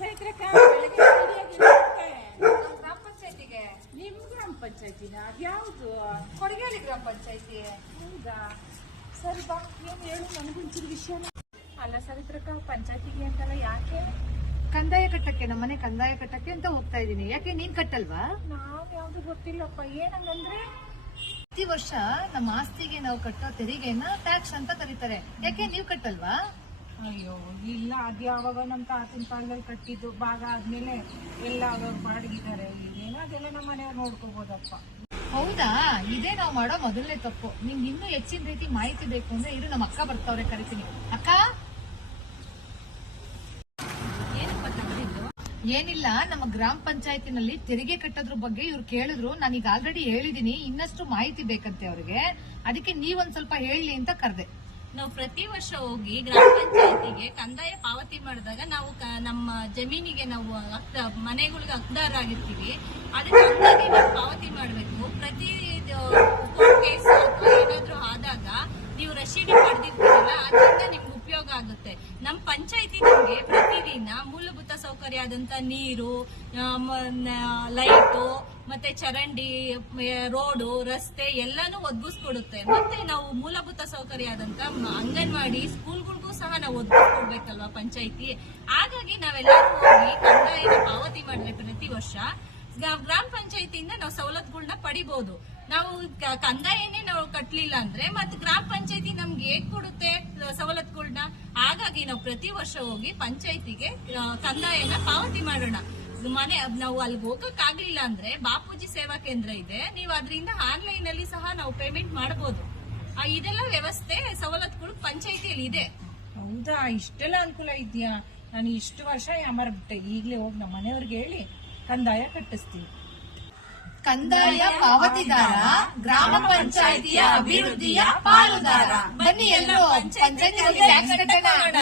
ಗ್ರಾಮ ಪಂಚಾಯತಿಗೆ ನಿಮ್ ಗ್ರಾಮ ಪಂಚಾಯತಿನ ಯಾವ್ದು? ಕೊಡಗೇರಿ ಗ್ರಾಮ ಪಂಚಾಯತಿ. ಹೌದಾ? ಸರಿ ಬಾ, ಏನ್ ಹೇಳು ನನಗೊಂಚೂರು ವಿಷಯ. ಅಲ್ಲ ಸರಿತ್ರಕ್ಕ, ಪಂಚಾಯತಿಗೆ ಅಂತಲ್ಲ ಯಾಕೆ? ಕಂದಾಯ ಕಟ್ಟಕ್ಕೆ, ನಮ್ಮನೆ ಕಂದಾಯ ಕಟ್ಟಕ್ಕೆ ಅಂತ ಹೋಗ್ತಾ ಇದೀನಿ. ಯಾಕೆ ನೀನ್ ಕಟ್ಟಲ್ವಾ? ನಾವ್ ಯಾವ್ದು ಗೊತ್ತಿಲ್ಲಪ್ಪ. ಏನಂಗಂದ್ರೆ ಪ್ರತಿ ವರ್ಷ ನಮ್ಮ ಆಸ್ತಿಗೆ ನಾವು ಕಟ್ಟೋ ತೆರಿಗೆನ ಟ್ಯಾಕ್ಸ್ ಅಂತ ಕರೀತಾರೆ. ಯಾಕೆ ನೀವ್ ಕಟ್ಟಲ್ವಾ? ಅಯ್ಯೋ ಇಲ್ಲ, ಅದ್ ಯಾವಾಗ ನಮ್ ತಾತಿನ ಕಾಲದಲ್ಲಿ ಕಟ್ಟಿದ್ದು, ಭಾಗ ಆದ್ಮೇಲೆ ಎಲ್ಲ ಅವ್ರವ್ರು ಬಾಡಿಗಿದ್ದಾರೆ. ಈಗೇನೋ ಅದೆಲ್ಲ ನಮ್ಮ ಮನೆಯವ್ರು ನೋಡ್ಕೋಬೋದಪ್ಪ. ಹೌದಾ? ಇದೇ ನಾವು ಮಾಡೋ ಮೊದಲನೇ ತಪ್ಪು. ನಿಮ್ಗೆ ಇನ್ನೂ ಹೆಚ್ಚಿನ ರೀತಿ ಮಾಹಿತಿ ಬೇಕು ಅಂದ್ರೆ ಇರು, ನಮ್ಮ ಅಕ್ಕ ಬರ್ತಾವ್ರೆ, ಕರಿತೀನಿ. ಅಕ್ಕ, ಏನಿಲ್ಲ, ನಮ್ಮ ಗ್ರಾಮ ಪಂಚಾಯತಿನಲ್ಲಿ ತೆರಿಗೆ ಕಟ್ಟೋದ್ರ ಬಗ್ಗೆ ಇವ್ರು ಕೇಳಿದ್ರು. ನಾನೀಗ ಆಲ್ರೆಡಿ ಹೇಳಿದೀನಿ, ಇನ್ನಷ್ಟು ಮಾಹಿತಿ ಬೇಕಂತೆ ಅವ್ರಿಗೆ. ಅದಕ್ಕೆ ನೀವೊಂದ್ ಸ್ವಲ್ಪ ಹೇಳಿ ಅಂತ ಕರೆದೆ. ನಾವು ಪ್ರತಿ ವರ್ಷ ಹೋಗಿ ಗ್ರಾಮ ಪಂಚಾಯತಿಗೆ ಕಂದಾಯ ಪಾವತಿ ಮಾಡಿದಾಗ ನಾವು ನಮ್ಮ ಜಮೀನಿಗೆ ನಾವು ಮನೆಗಳಿಗೆ ಹಕ್ದಾರರಾಗಿರ್ತೀವಿ. ಅದಕ್ಕೆ ಹಂಗಾಗಿ ನಾವು ಪಾವತಿ ಮಾಡಬೇಕು. ಪ್ರತಿ ಕೇಸ್ ಏನಾದ್ರೂ ಆದಾಗ ನೀವು ರಶೀದಿ ಪಡೆದಿರ್ತೀರಲ್ಲ, ಅದರಿಂದ ನಿಮ್ಗೆ ಉಪಯೋಗ ಆಗುತ್ತೆ. ನಮ್ಮ ಪಂಚಾಯತಿ ನಮ್ಗೆ ಪ್ರತಿದಿನ ಮೂಲಭೂತ ಸೌಕರ್ಯ ಆದಂತ ನೀರು, ಲೈಟು, ಮತ್ತೆ ಚರಂಡಿ, ರೋಡು, ರಸ್ತೆ ಎಲ್ಲಾನು ಒದಗಿಸ್ಕೊಡುತ್ತೆ. ಮತ್ತೆ ನಾವು ಮೂಲಭೂತ ಸೌಕರ್ಯ ಆದಂತ ಅಂಗನವಾಡಿ, ಸ್ಕೂಲ್ಗಳಿಗೂ ಸಹ ನಾವು ಒದಗಿಸ್ಕೊಡ್ಬೇಕಲ್ವಾ ಪಂಚಾಯತಿ. ಹಾಗಾಗಿ ನಾವೆಲ್ಲರೂ ಹೋಗಿ ಕಂದಾಯನ ಪಾವತಿ ಮಾಡಿದ್ರೆ ಪ್ರತಿ ವರ್ಷ ಗ್ರಾಮ ಪಂಚಾಯತಿಯಿಂದ ನಾವು ಸವಲತ್ತುಗಳನ್ನ ಪಡಿಬಹುದು. ನಾವು ಕಂದಾಯನೇ ನಾವು ಕಟ್ಲಿಲ್ಲ ಅಂದ್ರೆ ಮತ್ತೆ ಗ್ರಾಮ ಪಂಚಾಯತಿ ನಮ್ಗೆ ಹೇಗ್ ಕೊಡುತ್ತೆ ಸವಲತ್ತುಗಳನ್ನ? ಹಾಗಾಗಿ ನಾವು ಪ್ರತಿ ವರ್ಷ ಹೋಗಿ ಪಂಚಾಯತಿಗೆ ಕಂದಾಯನ ಪಾವತಿ ಮಾಡೋಣ. ಮನೆ ನಾವು ಅಲ್ಲಿಗೆ ಹೋಗಕ್ ಆಗ್ಲಿಲ್ಲ ಅಂದ್ರೆ ಬಾಪೂಜಿ ಸೇವಾ ಕೇಂದ್ರ ಇದೆ, ನೀವು ಅದರಿಂದ ಆನ್ಲೈನ್ ಅಲ್ಲಿ ಸಹ ನಾವು ಪೇಮೆಂಟ್ ಮಾಡಬಹುದು. ಇದೆಲ್ಲ ವ್ಯವಸ್ಥೆ ಸವಲತ್ತುಗಳು ಪಂಚಾಯತಿಯಲ್ಲಿ ಇದೆ. ಹೌದಾ? ಇಷ್ಟೆಲ್ಲ ಅನುಕೂಲ ಇದೆಯಾ? ನಾನು ಇಷ್ಟು ವರ್ಷ ಯಾಮಾರ್ಬಿಟ್ಟೆ. ಈಗ್ಲೇ ಹೋಗಿ ನಮ್ಮ ಮನೆಯವ್ರಿಗೆ ಹೇಳಿ ಕಂದಾಯ ಕಟ್ಟಿಸ್ತೀನಿ. ಕಂದಾಯ ಪಾವತಿದಾರ, ಗ್ರಾಮ ಪಂಚಾಯತಿಯ ಅಭಿವೃದ್ಧಿಯ ಪಾಲುದಾರ. ಬನ್ನಿ ಎಲ್ಲರೂ ಪಂಚಾಯತಿ ಟ್ಯಾಕ್ಸ್ ಕಟ್ಟೋಣ.